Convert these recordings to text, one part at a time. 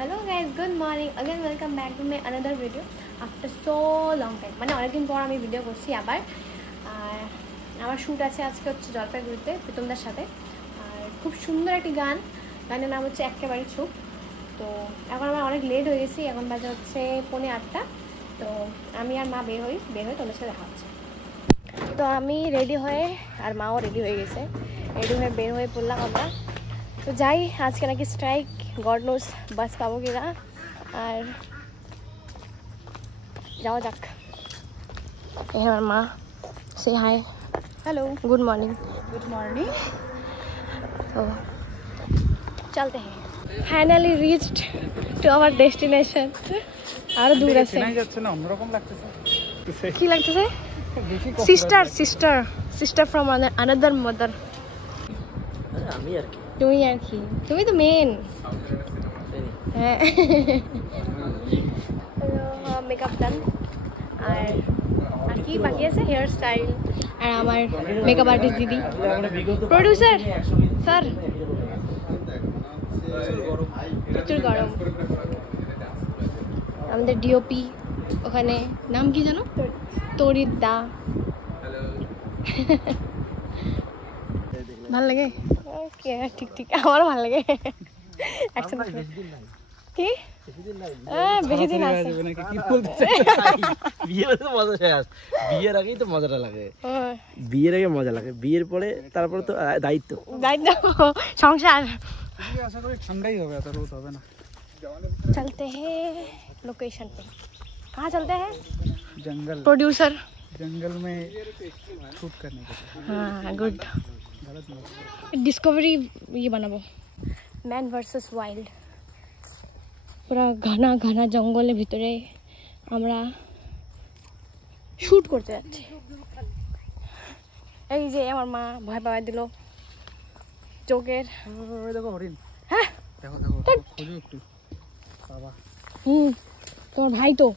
hello guys, good morning again, welcome back to my another video after so long time মানে অনেকদিন পর আমি video করছি আবার। আর আমার শ্যুট আছে আজকে হচ্ছে জলপাইগুড়িতে প্রীতমদার সাথে। আর খুব সুন্দর একটি গানের নাম হচ্ছে একেবারে চুপ। তো এখন আমার অনেক লেট হয়ে গেছি, এখন বাজে হচ্ছে 7:45। তো আমি আর মা বের হই তোমাদের সাথে দেখা হচ্ছে। তো আমি রেডি হয়ে আর মাও রেডি হয়ে গেছে, রেডি হয়ে বের হয়ে পড়লাম আমরা। তো যাই, আজকে নাকি স্ট্রাইক, গড নোজ বাস পাবো কিনা। আর যাওয়া যাক। আমার মা, সে hi, hello, good morning. Good morning. तो चलते हैं, finally reached to our destination. আর দূর আছে, চেনাই যাচ্ছে না, অন্যরকম লাগতেছে। কি লাগতেছে? Sister from another mother. আমি আর কি, তুমি আর কি, তুমি তো মেন। হ্যাঁ, মেকআপ ডান। আর কি বাকি আছে? Hair style. আর আমার মেকআপ আর্টিস্ট দিদি, প্রডিউসার স্যার। প্রচুর গরম। আমাদের ডিওপি ওখানে, নাম কি জানো? তরিত দা। ভাল লাগে? ওকে, ঠিক আমারও ভাল লাগে। কি বেশি দিন আছে? বিয়ের আগেই তো মজাটা লাগে, বিয়ের আগে মজা লাগে, বিয়ের পরে তারপরে তো দায়িত্ব সংসার। আশা করি ঠান্ডাই হবে, এত রোদ হবে না। चलते हैं लोकेशन पे। कहाँ चलते हैं? जंगल, प्रोड्यूसर जंगल में शूट करने के लिए। हाँ, गुड। गलत मत। डिस्कवरी ये बनाबो, ম্যান ভার্সেস ওয়াইল্ড। পুরা ঘনা ঘনা জঙ্গলের ভিতরে আমরা শুট করতে যাচ্ছি। এই যে আমার মা ভয় পাওয়া দিল চোখের। দেখো হরিণ, হ্যাঁ দেখো খোঁজো একটু বাবা। তোমার ভাই তো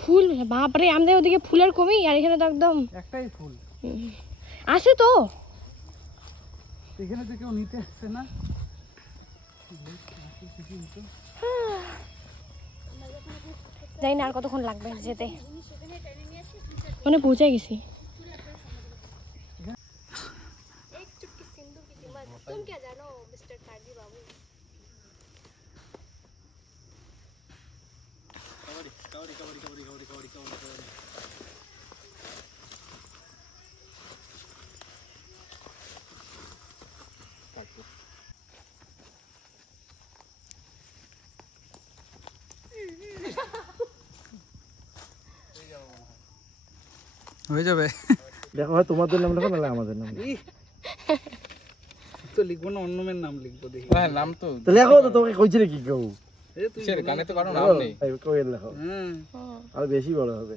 ফুল, বাপরে আমাদের ওদিকে ফুলের কমি, আর এখানে তো একদম একটাই ফুল আসে। তো এখানে তো কেউ নিতে আসছে না। জানি না আর কতক্ষণ লাগবে যেতে, মানে পৌঁছে গেছি। হয়ে যাবে। দেখো হয় তোমাদের নাম লেখো, নাহলে আমাদের নাম তো লিখবো না, অন্য মেয়ের নাম লিখবো। দেখি নাম তো লেখো তো, তোমাকে কইছি রে কি কেউ গানে তো কারণ নাম নেই। কই লেখো, আর বেশি বড় হবে।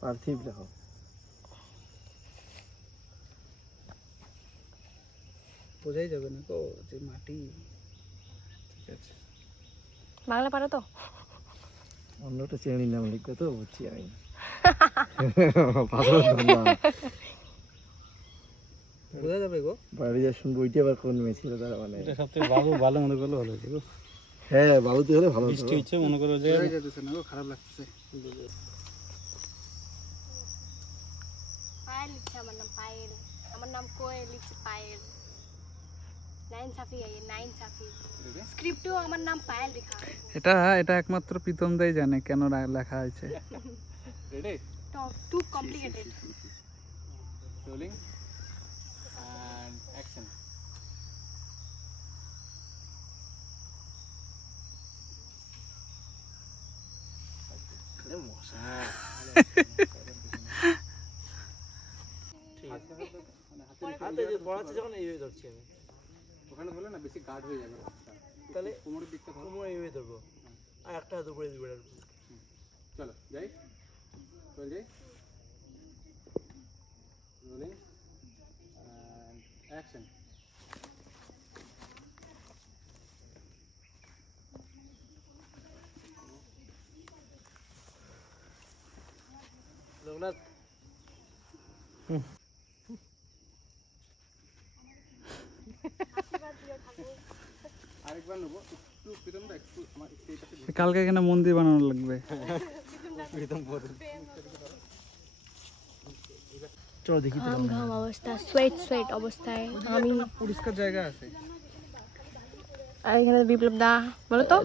পার্থিব লেখো। বোঝাই যাবে না তো যে মাটি। ঠিক আছে, বাংলা পারো তো? অন্যটা চেনি নাম লিখবে তো, বুঝছি আমি। বোঝা যাবে গো, বাড়ি যা শুনবো ওইটা আবার কোন মেয়ে ছিল তারা, মানে এটা সবথেকে ভালো মনে করলে ভালো হতো। হ্যাঁ বাবুতে হলে ভালো হতো। বৃষ্টি হচ্ছে মনে করো যে যাচ্ছে না গো, খারাপ লাগছে। পায়েল লিখছে আমার নাম, পায়েল। আমার নাম কোয়েল লিখছে পায়েল। নাইনসাফি, নাইনসাফি স্ক্রিপ্টেও আমার নাম পায়েল লেখা। এটা একমাত্র প্রীতম দাই জানে কেন লেখা আছে। Ready, too complicated. Rolling and action. আরে মশা, হাতে যে পড়াচ্ছে যখন এইভাবে ধরছি আমি, ওখানে ধরলে না বেশি গার্ড হয়ে যাবে। তাহলে কোমরের দিকটা ধরো, কোমর এইভাবে ধরবো, আর একটা হাত উপরে দিবে। চলো যাই, চল যাই। Rolling and action. লোকনাথ কালকে এখানে মন্দির বানানো লাগবে। চলো দেখি ঘাম ঘাম অবস্থা, সোয়েট অবস্থায় আমি। পরিষ্কার জায়গা আছে। আর এখানে বিপ্লব দা, বলো তো।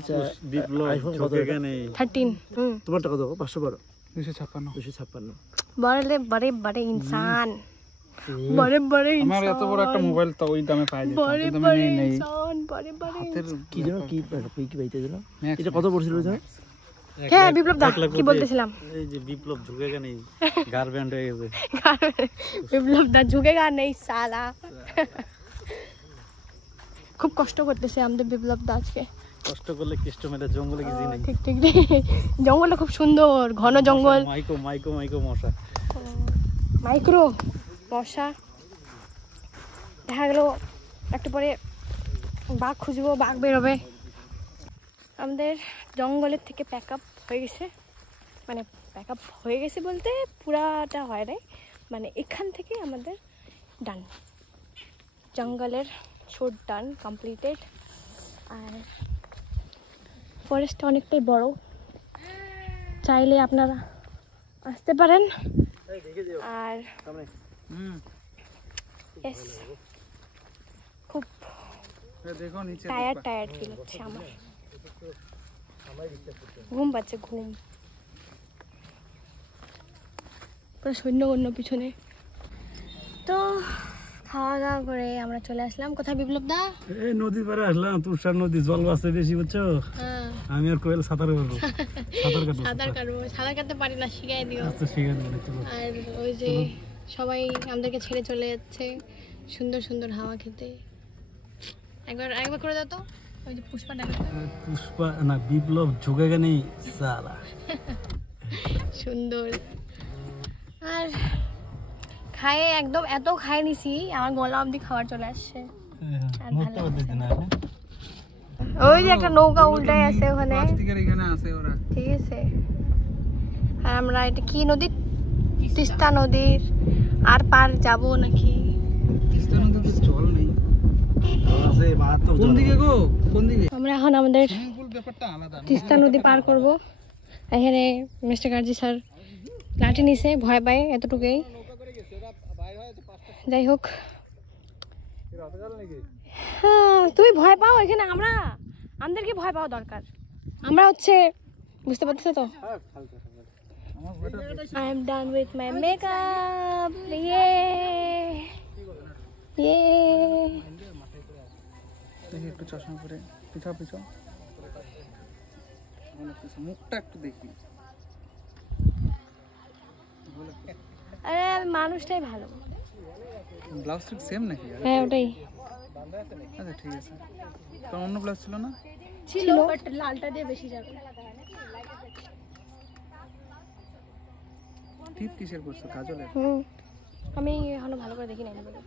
বিপ্লব 13। তোমার টাকা দাও 512 256। बड़े बड़े इंसान, बड़े আমার এত বড় একটা মোবাইল তো ওই দামে পাওয়া যেত, কিন্তু আমি নেই। হাতের কি যেন কি বাইতে দিল, এটা কত পড়ছিল জানো? হ্যাঁ বিপ্লব দা কি বলতেছিলাম, এই যে বিপ্লব ঝুঁকেগা নেই, গার্বেন্ড হয়ে গেছে। বিপ্লব দা ঝুঁকেগা নেই সালা। খুব কষ্ট করতেছে আমাদের বিপ্লব দা আজকে। কষ্ট করলে কষ্ট মেলে, জঙ্গলে কিছু নেই। ঠিক ঠিক, জঙ্গলটা খুব সুন্দর, ঘন জঙ্গল। মাইকো মশা, মাইক্রো মশা। দেখা গেল একটু পরে বাঘ খুঁজবো, বাঘ বেরোবে। আমাদের জঙ্গলের থেকে প্যাক আপ হয়ে গেছে, মানে প্যাক আপ হয়ে গেছে বলতে পুরাটা হয় নাই, মানে এখান থেকে আমাদের ডান, জঙ্গলের শোট ডান কমপ্লিটেড। আর ফরেস্টটা অনেকটাই বড়, চাইলে আপনারা আসতে পারেন। আর এস খুব দেখো নিচে টায়ার্ড ফিল হচ্ছে আমার, ঘুম পাচ্ছে, ঘুম পুরো সৈন্য পিছনে। তো খাওয়া দাওয়া করে আমরা চলে আসলাম কোথায় বিপ্লব দা? এই নদীর পাড়ে আসলাম, তুষার নদী, জল বাসে বেশি, বুঝছো? আমি আর কোয়েল সাঁতার কাটবো, সাঁতার কাটতে পারি না, শিখাই দিও। আচ্ছা শিখে দেবো। আর ওই যে সবাই আমাদেরকে ছেড়ে চলে যাচ্ছে সুন্দর সুন্দর হাওয়া খেতে। একবার করে দাও তো, ওই যে পুষ্পা না, বিপ্লব ঝুঁকেগা নেই সালা। সুন্দর। আর খায়ে একদম এত খাই নিছি, আমার গলা অবধি খাবার চলে আসছে। ওই যে একটা নৌকা উল্টায় আছে ওখানে, ঠিক আছে। আর আমরা এটা কি নদী, তিস্তা নদীর আর পার যাব নাকি? আমরা এখন আমাদের তিস্তা নদী পার করব। এখানে মিস্টার গার্জি স্যার লাঠি নিছে, ভয় পায়, এতটুকুই। যাই হোক, হ্যাঁ তুমি ভয় পাও এখানে, আমাদেরকে ভয় পাওয়া দরকার। আমরা হচ্ছে, বুঝতে পারছো তো। I am done with my makeup. একটু চশমা পরে পিছাও মুখটা একটু দেখি। আরে আমি মানুষটাই ভালো। ব্লাউজ ঠিক সেম নাকি? হ্যাঁ ওটাই। আচ্ছা ঠিক আছে, কারণ অন্য ব্লাউজ ছিল না? ছিল, বাট লালটা দিয়ে বেশি যাবে। টিপ কিসের করছো, কাজলের? আমি এখনো ভালো করে দেখি নাই বলে।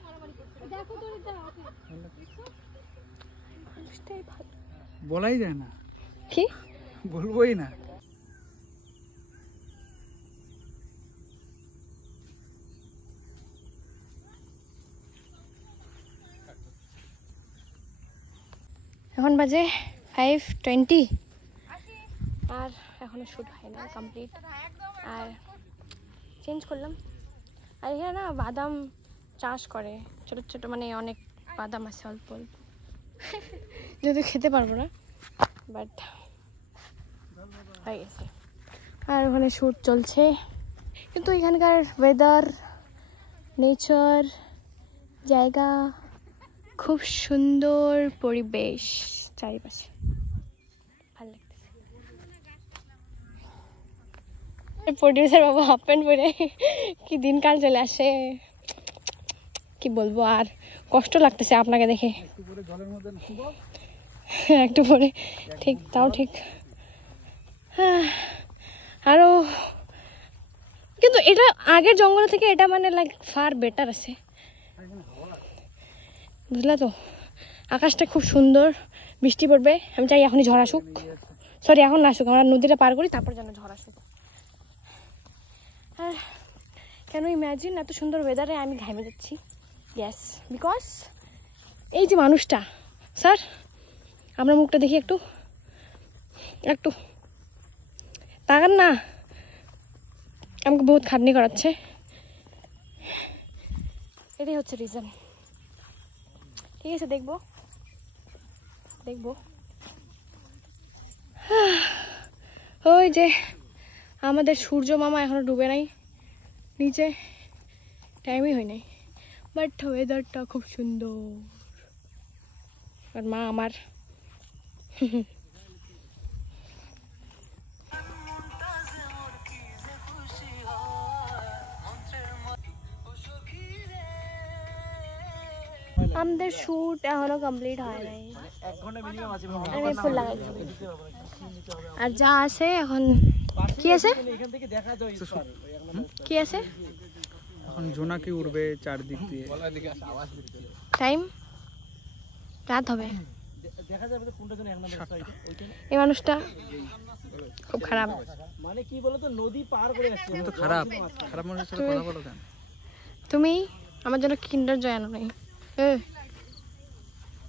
বলাই যায় না, কি বলবোই না। এখন বাজে 5:20, আর এখনো শ্যুট হয় না কমপ্লিট। আর চেঞ্জ করলাম। আর এখানে না বাদাম চাষ করে, ছোট ছোট, মানে অনেক বাদাম আছে, অল্প অল্প। যদি খেতে পারবো না, বাট হয়ে গেছে। আর ওখানে শ্যুট চলছে, কিন্তু এখানকার ওয়েদার, নেচার, জায়গা, খুব সুন্দর পরিবেশ চারিপাশে, ভালো লাগতেছে। প্রডিউসার বাবু হাফ প্যান্ট পরে কি দিনকাল চলে আসে, কি বলবো। আর কষ্ট লাগতেছে আপনাকে দেখে, একটু পরে ঠিক, তাও ঠিক। আরো কিন্তু এটা আগের জঙ্গল থেকে এটা মানে লাইক ফার বেটার আছে, বুঝলা তো। আকাশটা খুব সুন্দর, বৃষ্টি পড়বে। আমি চাই এখনই ঝড় আসুক, সরি এখন না আসুক, আমরা নদীটা পার করি, তারপর যেন ঝড় আসুক। আর কেন ইম্যাজিন এত সুন্দর ওয়েদারে আমি ঘামে যাচ্ছি। ইয়েস, বিকজ এই যে মানুষটা, স্যার আপনার মুখটা দেখি একটু একটু তাকান না, আমাকে বহুত খাটনি করাচ্ছে, এটাই হচ্ছে রিজন। ঠিক আছে, দেখবো দেখবো। ওই যে আমাদের সূর্য মামা এখনো ডুবে নাই নিচে, টাইমই হয় নাই, বাট ওয়েদারটা খুব সুন্দর। আর মা আমার আমাদের শুট এখনো কমপ্লিট হয় নাই, আমি ফুল লাগাইছি। আর যা আছে এখন কি আছে কি আছে এখন জোনাকি উড়বে চারদিক দিয়ে, টাইম রাত হবে। এই মানুষটা খুব খারাপ, মানে কি বলতো নদী পার করে আসছে, তো খারাপ খারাপ মানুষের সাথে কথা বলো কেন? তুমি আমার জন্য কিন্ডার জয় আনো নাই।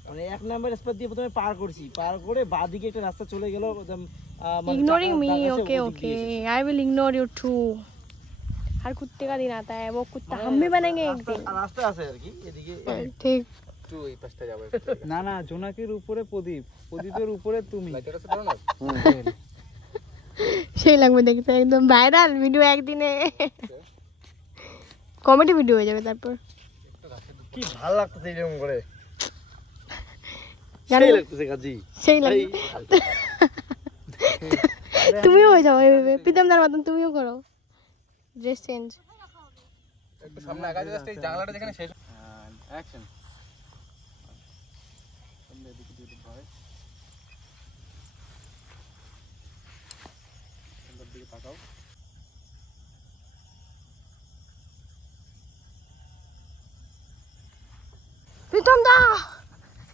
মানে 1 নাম্বার স্পট দিয়ে প্রথমে পার করছি, পার করে বাদিকে একটা রাস্তা চলে গেল। Ignoring me, okay okay I will ignore you too. हर कुत्ते का दिन आता है, वो कुत्ता हम भी बनेंगे एक दिन। রাস্তা আছে আর কি এদিকে, ঠিক একটু এই পাশটা যাব। না না, জোনাকির উপরে প্রদীপ, প্রদীপের উপরে তুমি। সেই লাগবে দেখতে, একদম ভাইরাল ভিডিও একদিনে, কমেডি ভিডিও হয়ে যাবে। তারপর কি ভালো লাগতেছে এরকম করে, জানো সেই লাগতেছে কাজী, সেই লাগবে। তুমিও হয়ে যাও এইভাবে, প্রীতমদার মতন তুমিও করো, ড্রেস চেঞ্জ। একটু সামনে আগা জাস্ট এই জানলাটা যেখানে শেষ। অ্যাকশন। সামনে দিকে দিতে হয়, সুন্দর দিকে তাকাও। প্রীতমদা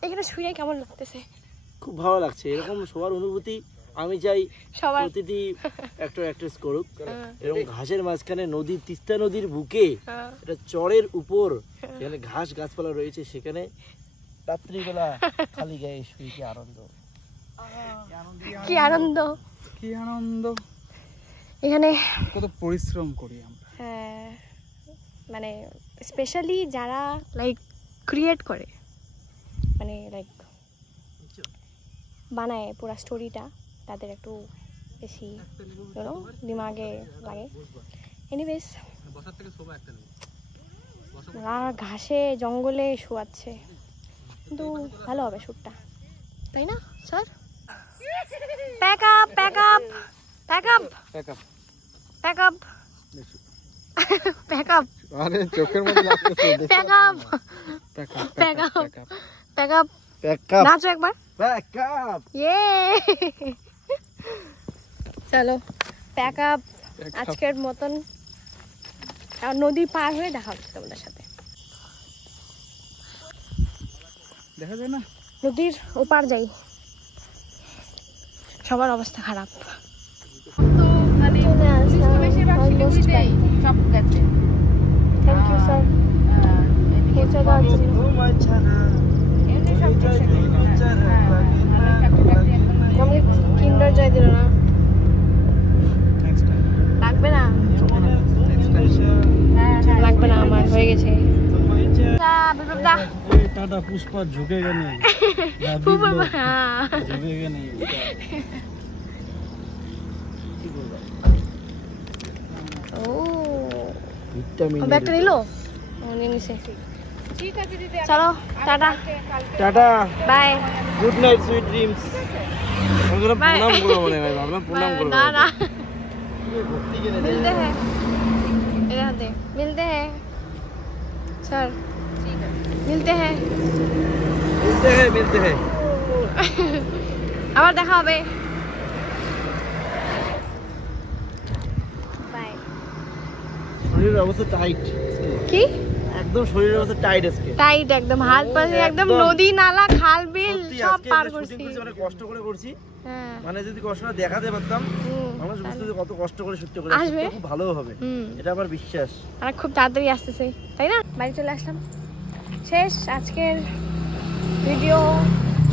এখানে শুয়ে কেমন লাগতেছে? খুব ভালো লাগছে। এরকম সবার অনুভূতি আমি চাই সবার প্রতিটি অ্যাক্টর অ্যাক্ট্রেস করুক। এরকম ঘাসের মাঝখানে নদী, তিস্তা নদীর বুকে, এটা চরের উপর, যেখানে ঘাস গাছপালা রয়েছে, সেখানে রাত্রিবেলা খালি গায়ে শুয়ে কি আনন্দ, কি আনন্দ, কি আনন্দ। এখানে কত পরিশ্রম করি আমরা। হ্যাঁ, মানে স্পেশালি যারা লাইক ক্রিয়েট করে, মানে লাইক বানায় পুরো স্টোরিটা, তাদের একটু বেশি দিমাগে লাগে। এনিওয়েজ, ঘাসে জঙ্গলে শোয়াচ্ছে, কিন্তু ভালো হবে শ্যুটটা, তাই না sir? Pack up pack up pack up pack up pack up, আরে চোখের মধ্যে লাগতেছে। Pack up pack up pack up, নাচো একবার, প্যাক আপ, ইয়ে চলো প্যাক আপ। আজকের মতন আর নদী পার হয়ে দেখা হচ্ছে তোমাদের সাথে। দেখা যায় না, নদীর ওপার যাই, সবার অবস্থা খারাপ। থ্যাংক ইউ স্যার, পৌঁছে দেওয়ার জন্য। আমাকে কিন্ডার জয় দিল না, লাগবে না লাগবে না, আমার হয়ে গেছে। टाटा पुष्पा झुकेगा नहीं, झुकेगा नहीं। ও ব্যাগটা নিলো, নিয়ে নিছে। চলো tata tata, bye, good night, sweet dreams. प्रणाम करो मने भाई, भावना प्रणाम करो। ना ना, मिलते हैं मिलते हैं सर, मिलते हैं मिलते हैं। আবার দেখা হবে, বাই। শরীরের অবস্থা টাইট, কি একদম শরীরের অবস্থা টাইট আজকে, টাইট একদম, হাত পা একদম নদী নালা খাল বিল সব পার করছি। অনেক কষ্ট করে করছি, হ্যাঁ মানে যদি কষ্টটা দেখাতে পারতাম মানুষ বুঝতে যে কত কষ্ট করে শুটতে করে আসবে, খুব ভালো হবে, এটা আমার বিশ্বাস। আর খুব তাড়াতাড়ি আসতেছে, তাই না? বাড়ি চলে আসলাম, শেষ আজকের ভিডিও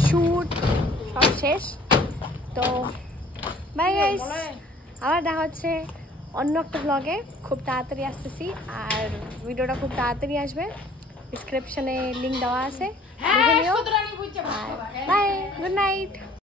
শুট। সব শেষ। তো বাই গাইস, আবার দেখা হচ্ছে অন্য একটা ব্লগে। খুব তাড়াতাড়ি আসতেছি, আর ভিডিওটা খুব তাড়াতাড়ি আসবে। ডিসক্রিপশনে লিঙ্ক দেওয়া আছে, দেখে নিও। Bye, good night.